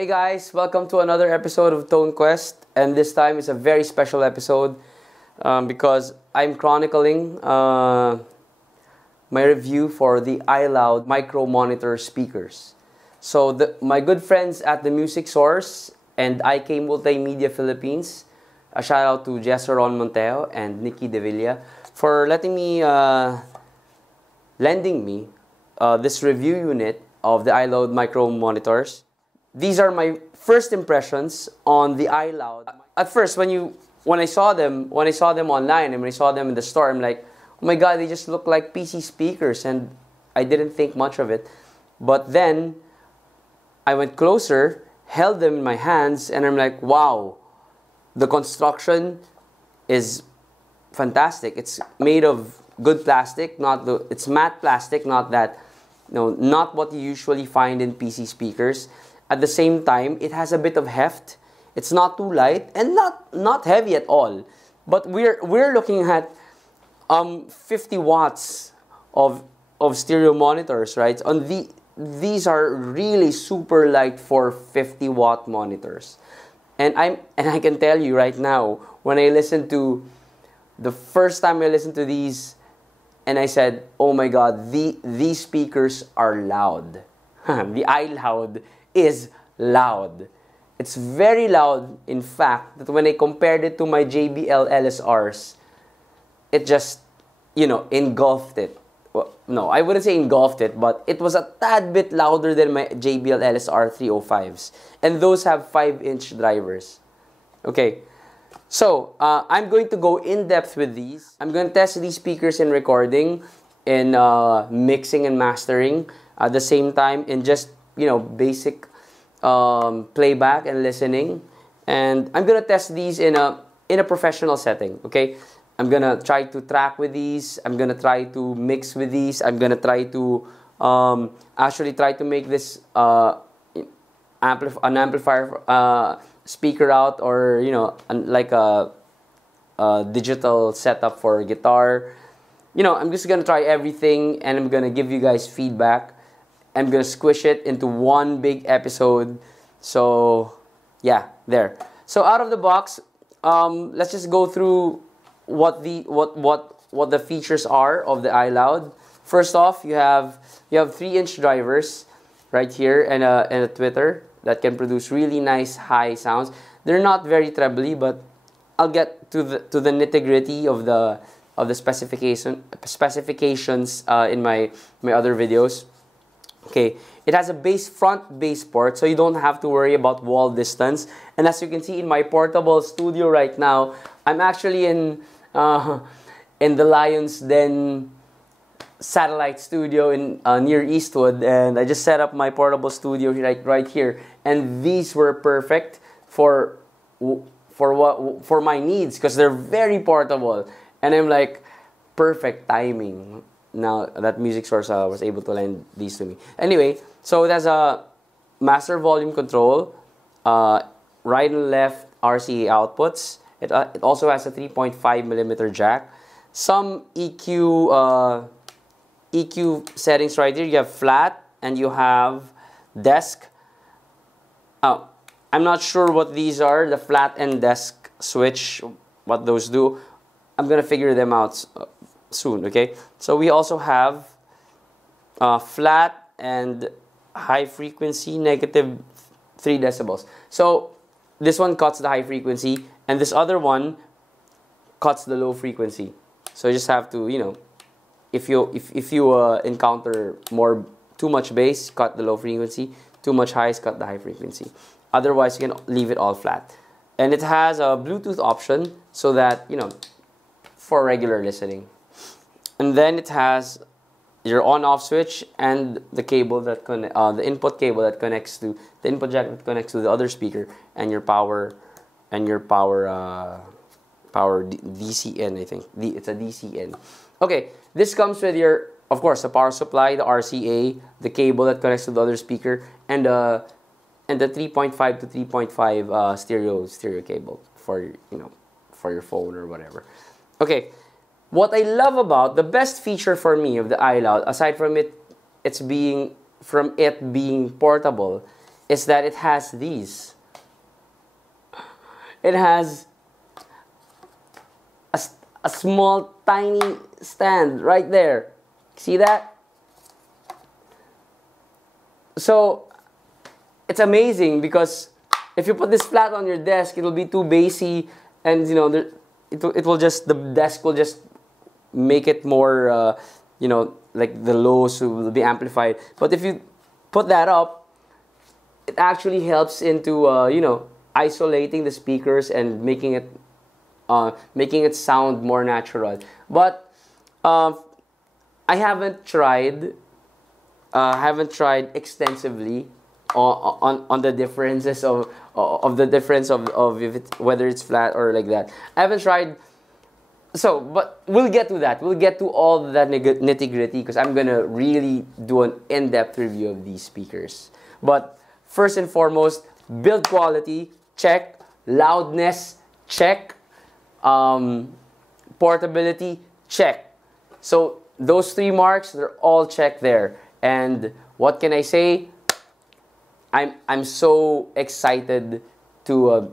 Hey guys, welcome to another episode of Tone Quest, and this time is a very special episode because I'm chronicling my review for the iLoud micro monitor speakers. So my good friends at the Music Source and IK Multimedia Philippines, a shout out to Jesseron Monteo and Nikki Devilla for lending me this review unit of the iLoud micro monitors. These are my first impressions on the iLoud. At first, when I saw them online and when I saw them in the store, I'm like, oh my god, they just look like PC speakers, and I didn't think much of it. But then I went closer, held them in my hands, and I'm like, wow, the construction is fantastic. It's made of good plastic, it's matte plastic, not what you usually find in PC speakers. At the same time, it has a bit of heft. It's not too light and not heavy at all. But we're looking at 50 watts of stereo monitors, right? These are really super light for 50-watt monitors. And I can tell you right now, when I listened to the first time I listened to these, and I said, oh my god, these speakers are loud. The iLoud is loud. It's very loud, in fact, that when I compared it to my JBL LSRs, it just, engulfed it. Well, no, I wouldn't say engulfed it, but it was a tad bit louder than my JBL LSR 305s. And those have 5-inch drivers. Okay, so I'm going to go in depth with these. I'm going to test these speakers in recording, in mixing and mastering, at the same time in just basic playback and listening, and I'm gonna test these in a professional setting. Okay, I'm gonna try to track with these. I'm gonna try to mix with these. I'm gonna try to actually try to make this an amplifier speaker out, or like a digital setup for guitar. I'm just gonna try everything, and I'm gonna give you guys feedback. I'm gonna squish it into one big episode. So yeah, there. So out of the box, let's just go through what the features are of the iLoud. First off, you have 3-inch drivers right here, and a tweeter that can produce really nice high sounds. They're not very trebly, but I'll get to the nitty-gritty of the specifications in my other videos. Okay, it has a front bass port, so you don't have to worry about wall distance. And as you can see in my portable studio right now, I'm actually in the Lion's Den satellite studio in near Eastwood, and I just set up my portable studio right here. And these were perfect for my needs, because they're very portable. And I'm like, perfect timing. Now that Music Source was able to lend these to me. Anyway, so it has a master volume control, right and left RCA outputs. It also has a 3.5mm jack. Some EQ settings right here. You have flat and you have desk. I'm not sure what these are, the flat and desk switch, what those do. I'm gonna figure them out soon, okay? So we also have flat and high frequency, -3 decibels. So this one cuts the high frequency, and this other one cuts the low frequency. So you just have to, if you encounter too much bass, cut the low frequency. Too much highs, cut the high frequency. Otherwise, you can leave it all flat. And it has a Bluetooth option, so that for regular listening. And then it has your on-off switch and the cable that the input cable that connects to the input jack that connects to the other speaker, and your power DCN. I think it's a DCN. Okay, this comes with of course, the power supply, the RCA, the cable that connects to the other speaker, and the 3.5 to 3.5 stereo cable for for your phone or whatever. Okay. What I love about the best feature for me of the iLoud, aside from it being portable, is that it has these. It has a small, tiny stand right there. See that? So, it's amazing because if you put this flat on your desk, it'll be too bassy, and you know, it will just, the desk will just make it more, you know, like the lows will be amplified. But if you put that up, it actually helps into, you know, isolating the speakers and making it sound more natural. But I haven't tried extensively on the differences of the difference of if it, whether it's flat or like that. I haven't tried. So, but we'll get to that. We'll get to all that nitty-gritty because I'm gonna really do an in-depth review of these speakers. But first and foremost, build quality, check. Loudness, check. Portability, check. So those 3 marks, they're all checked there. And what can I say? I'm so excited to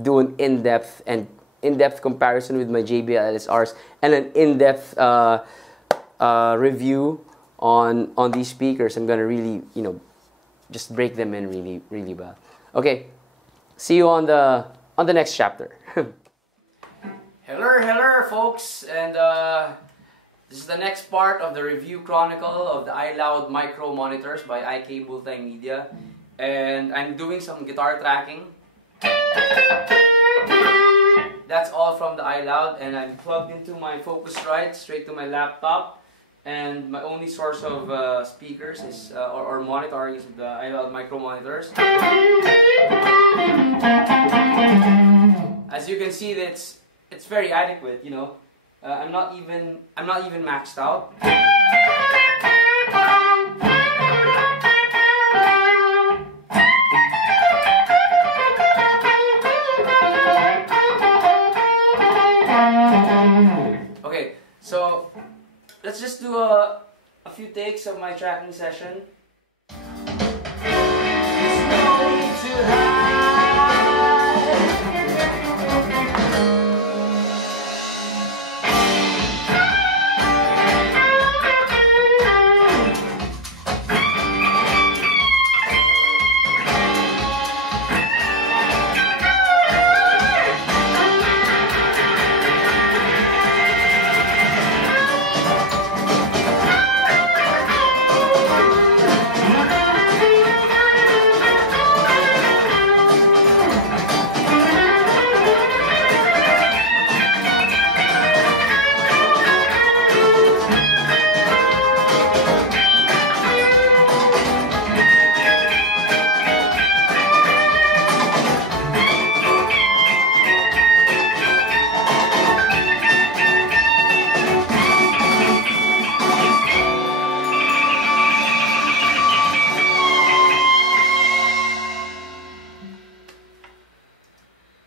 do an in-depth comparison with my JBL LSRs and an in-depth review on these speakers. I'm gonna really, you know, just break them in really well. Okay, see you on the next chapter. Hello folks, and this is the next part of the review chronicle of the iLoud micro monitors by IK Multimedia, and I'm doing some guitar tracking. That's all from the iLoud, and I'm plugged into my Focusrite straight to my laptop, and my only source of speakers is or monitoring is the iLoud micro monitors. As you can see, it's very adequate, you know. I'm not even maxed out. Okay, so let's just do a few takes of my tracking session.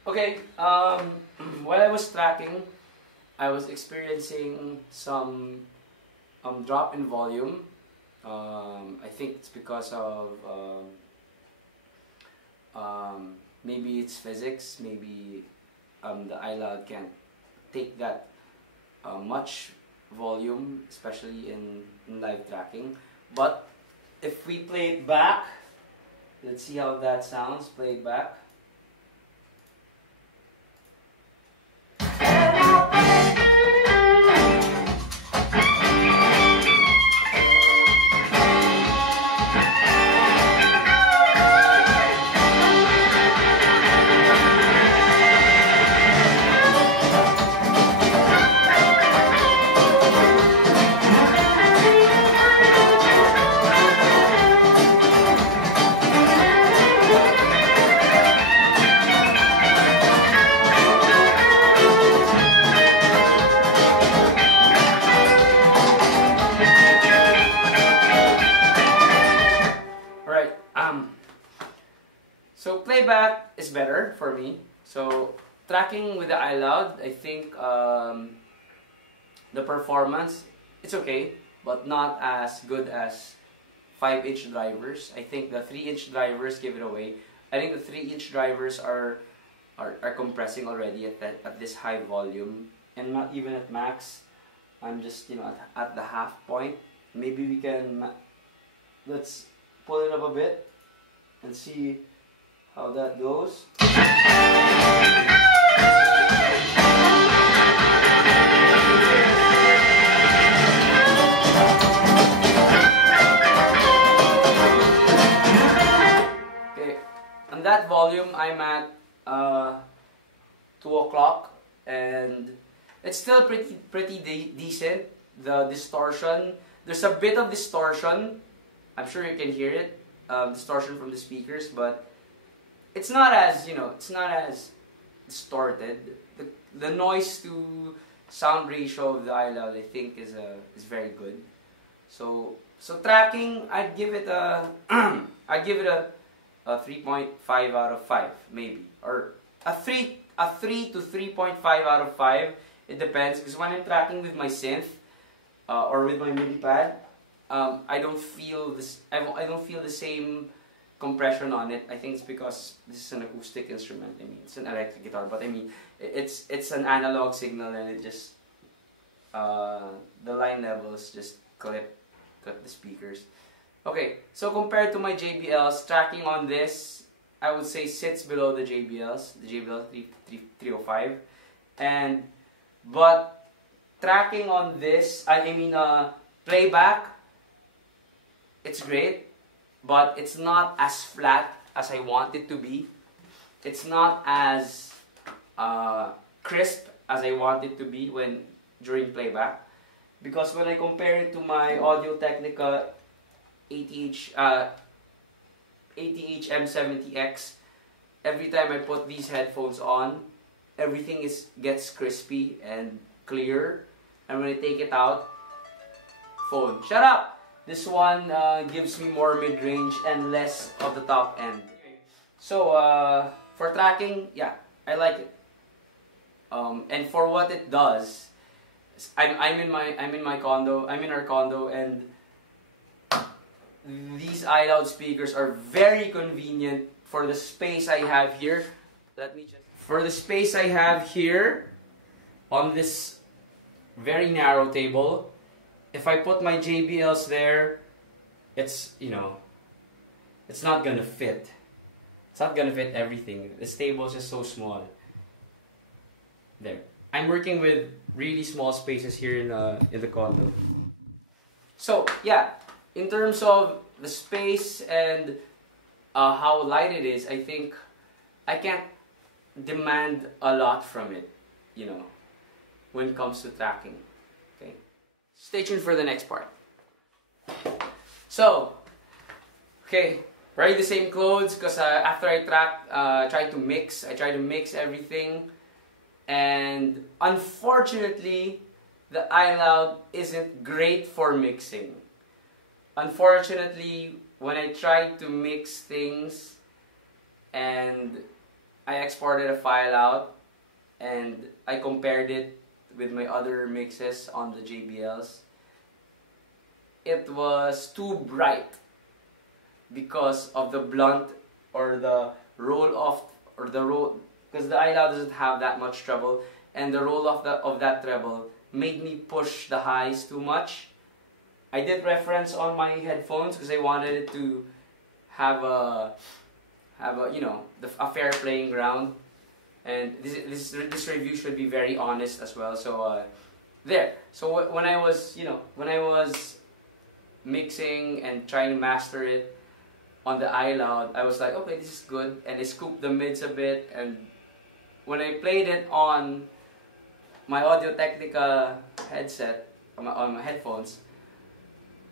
Okay, while I was tracking, I was experiencing some drop in volume. I think it's because of maybe it's physics, maybe the iLoud can't take that much volume, especially in live tracking. But if we play it back, let's see how that sounds. Play it back. So playback is better for me. So tracking with the iLoud, I think the performance, it's okay, but not as good as 5-inch drivers. I think the 3-inch drivers give it away. I think the 3-inch drivers are compressing already at this high volume, and not even at max. I'm just, you know, at the half point. Maybe we can, let's pull it up a bit and see how that goes. Okay, on that volume I'm at 2 o'clock, and it's still pretty decent. The distortion, there's a bit of distortion. I'm sure you can hear it, distortion from the speakers, but it's not as, you know, it's not as distorted. The noise to sound ratio of the iLoud, I think, is very good. So tracking, I'd give it a I'd give it a 3.5 out of 5 maybe, or a 3 to 3.5 out of 5. It depends, because when I'm tracking with my synth or with my MIDI pad, I don't feel this. I don't feel the same compression on it. I think it's because this is an acoustic instrument. I mean, it's an electric guitar, but I mean, it's an analog signal, and it just the line levels just cut the speakers. Okay, so compared to my JBLs, tracking on this, I would say sits below the JBLs, the JBL 305, but tracking on this, I mean playback, it's great, but it's not as flat as I want it to be. It's not as crisp as I want it to be during playback, because when I compare it to my Audio-Technica ATH M70X, every time I put these headphones on, everything gets crispy and clear, and when I take it out, phone, shut up! This one gives me more mid-range and less of the top end. So for tracking, yeah, I like it. And for what it does, I'm in our condo, and these iLoud speakers are very convenient for the space I have here. For the space I have here on this very narrow table, if I put my JBLs there, it's, you know, it's not gonna fit. It's not gonna fit everything. This table is just so small. There. I'm working with really small spaces here in the condo. So yeah, in terms of the space and how light it is, I think I can't demand a lot from it, you know, when it comes to tracking. Okay, stay tuned for the next part. So, okay, wearing the same clothes because after I try to mix everything, and unfortunately, the iLoud isn't great for mixing. Unfortunately, when I tried to mix things and I exported a file out and I compared it with my other mixes on the JBLs, it was too bright because of the blunt or the roll off, or the roll, because the iLoud doesn't have that much treble, and the roll off of that treble made me push the highs too much. I did reference on my headphones because I wanted it to have a you know, a fair playing ground, and this review should be very honest as well. So there. So when I was mixing and trying to master it on the iLoud, I was like, okay, this is good, and I scooped the mids a bit, and when I played it on my Audio-Technica headset, on my headphones,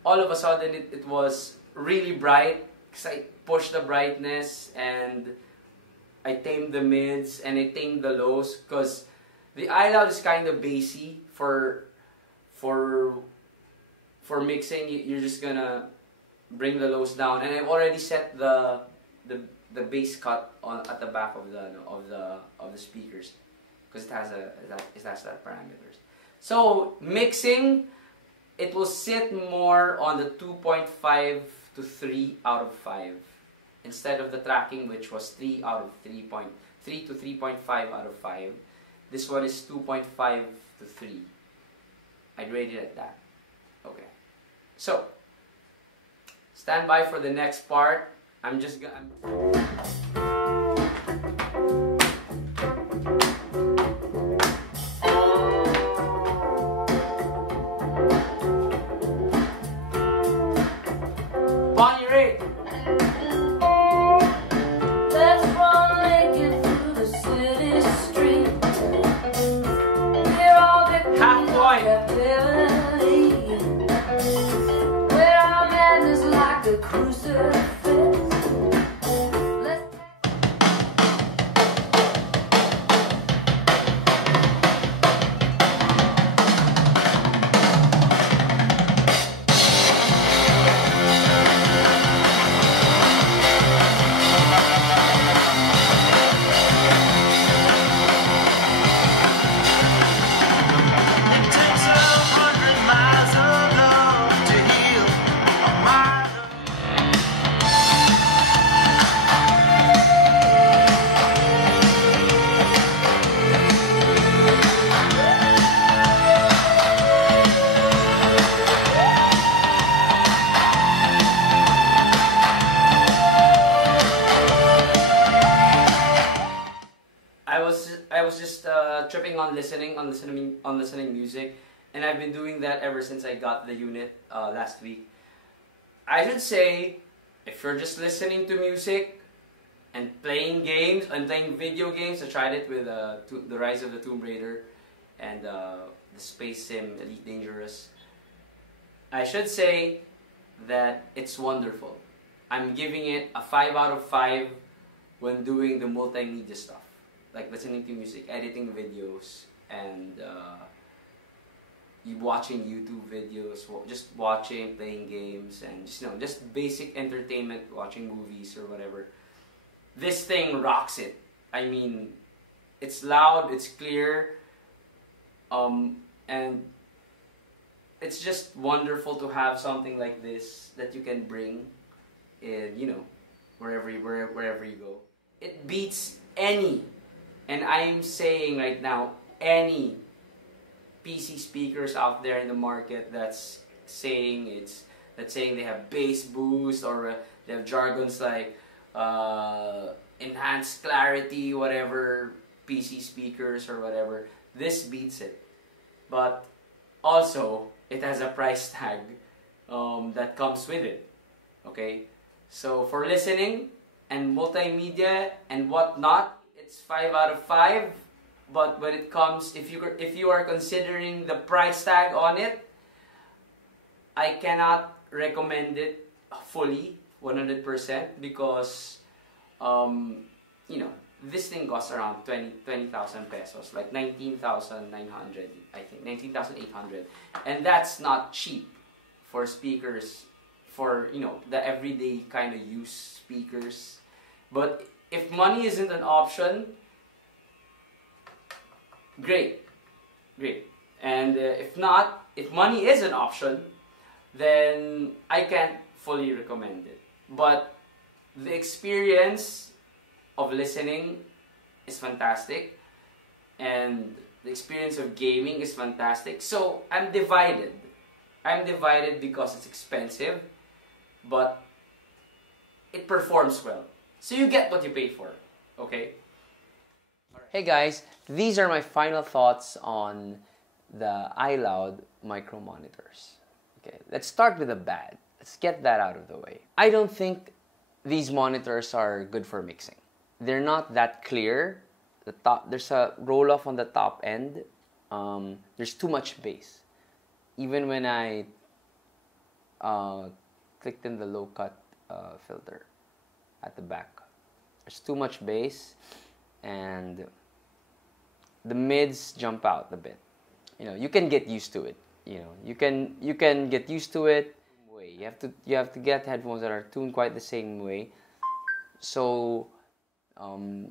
all of a sudden it was really bright because I pushed the brightness and I tamed the mids and I tamed the lows, because the iLoud is kind of bassy for mixing. You're just gonna bring the lows down, and I've already set the bass cut at the back of the speakers, because it has that parameters. So mixing, it will sit more on the 2.5 to 3 out of 5. Instead of the tracking, which was 3 out of 3.3 to 3.5 out of 5. This one is 2.5 to 3. I'd rate it at that. Okay. So, stand by for the next part. I'm just gonna... Bonnie Raitt! Let's run naked through the city street. We're all victims Half point. of captivity. Where our madness like a crucifix. I was just tripping on listening music, and I've been doing that ever since I got the unit last week. I should say, if you're just listening to music and playing games and playing video games, I tried it with the Rise of the Tomb Raider and the Space Sim Elite Dangerous. I should say that it's wonderful. I'm giving it a 5 out of 5 when doing the multimedia stuff, like listening to music, editing videos, and watching YouTube videos, just watching, playing games, and just basic entertainment, watching movies or whatever. This thing rocks it. I mean, it's loud, it's clear, and it's just wonderful to have something like this that you can bring in, wherever you go. It beats any, and I'm saying right now, any PC speakers out there in the market that's saying they have bass boost, or they have jargons like enhanced clarity, whatever, PC speakers or whatever. This beats it. But also, it has a price tag that comes with it. Okay? So for listening and multimedia and whatnot, it's 5 out of 5. But when it comes, if you are considering the price tag on it, I cannot recommend it fully, 100%, because this thing costs around 20,000 pesos, like 19,900, I think, 19,800, and that's not cheap for speakers, for the everyday kind of use speakers. But if money isn't an option, great. And if money is an option, then I can't fully recommend it. But the experience of listening is fantastic, and the experience of gaming is fantastic. So I'm divided. Because it's expensive, but it performs well. So you get what you pay for, okay? Hey guys, these are my final thoughts on the iLoud micro monitors. Okay, let's start with the bad. Let's get that out of the way. I don't think these monitors are good for mixing. They're not that clear. There's a roll-off on the top end. There's too much bass. Even when I clicked in the low-cut filter at the back, there's too much bass, and the mids jump out a bit. You can get used to it. You can get used to it. You have to get headphones that are tuned quite the same way, so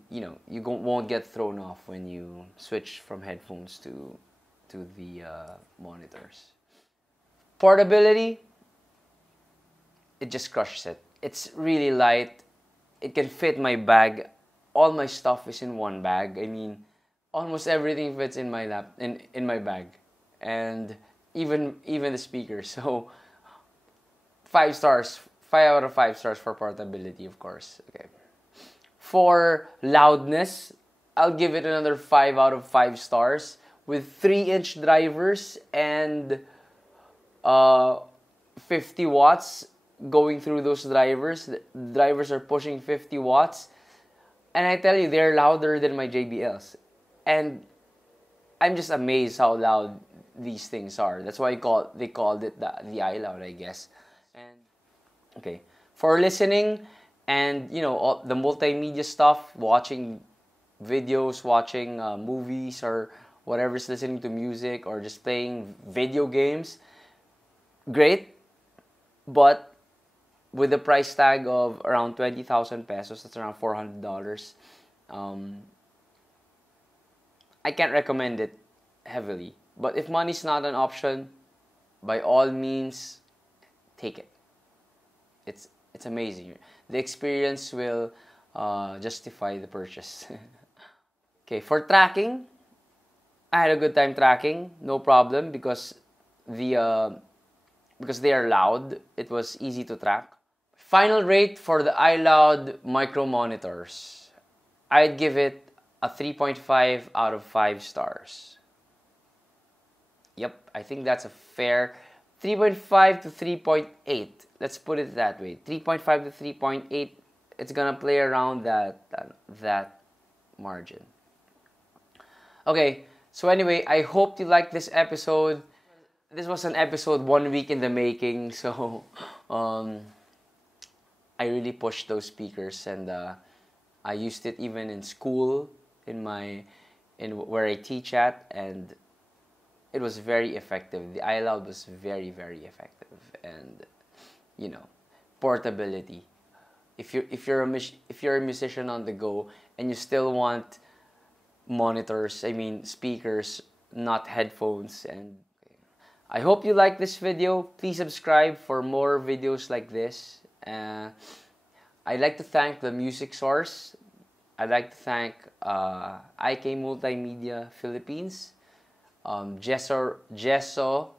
you won't get thrown off when you switch from headphones to the monitors. Portability it just crushes it. It's really light. It can fit my bag. All my stuff is in one bag. I mean, almost everything fits in my in my bag, and even the speakers. So 5 stars, 5 out of 5 stars for portability, of course. Okay. For loudness, I'll give it another 5 out of 5 stars with 3-inch drivers and 50 watts going through those drivers. The drivers are pushing 50 watts. And I tell you, they're louder than my JBLs. And I'm just amazed how loud these things are. That's why they called it the iLoud, I guess. And okay, for listening and all the multimedia stuff, watching videos, watching movies, or whatever's, listening to music or just playing video games, great. But with the price tag of around 20,000 pesos, that's around $400, I can't recommend it heavily. But if money's not an option, by all means, take it. It's amazing. The experience will justify the purchase. Okay, for tracking, I had a good time tracking, no problem, because they are loud. It was easy to track. Final rate for the iLoud micro monitors, I'd give it a 3.5 out of 5 stars. Yep, I think that's a fair 3.5 to 3.8. Let's put it that way. 3.5 to 3.8. It's gonna play around that margin. Okay, so anyway, I hope you liked this episode. This was an episode 1 week in the making, so I really pushed those speakers, and I used it even in school, in where I teach at, and it was very effective. The iLoud was very, very effective, and portability. If you're a musician on the go and you still want monitors, speakers, not headphones, and I hope you like this video. Please subscribe for more videos like this. I'd like to thank the music source. I'd like to thank IK Multimedia Philippines, Jesso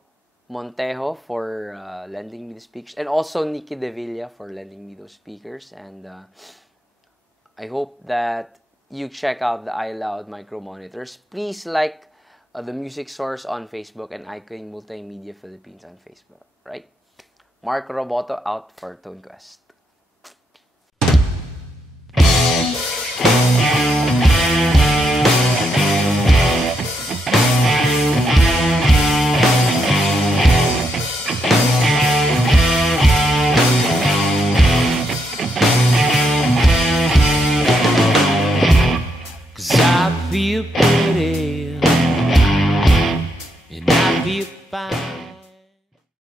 Montejo for lending me the speakers, and also Nikki Devilla for lending me those speakers. And I hope that you check out the iLoud micro monitors. Please like the music source on Facebook and IK Multimedia Philippines on Facebook, right? Mark Roboto out for ToneQuest. Feel pretty and I feel fine.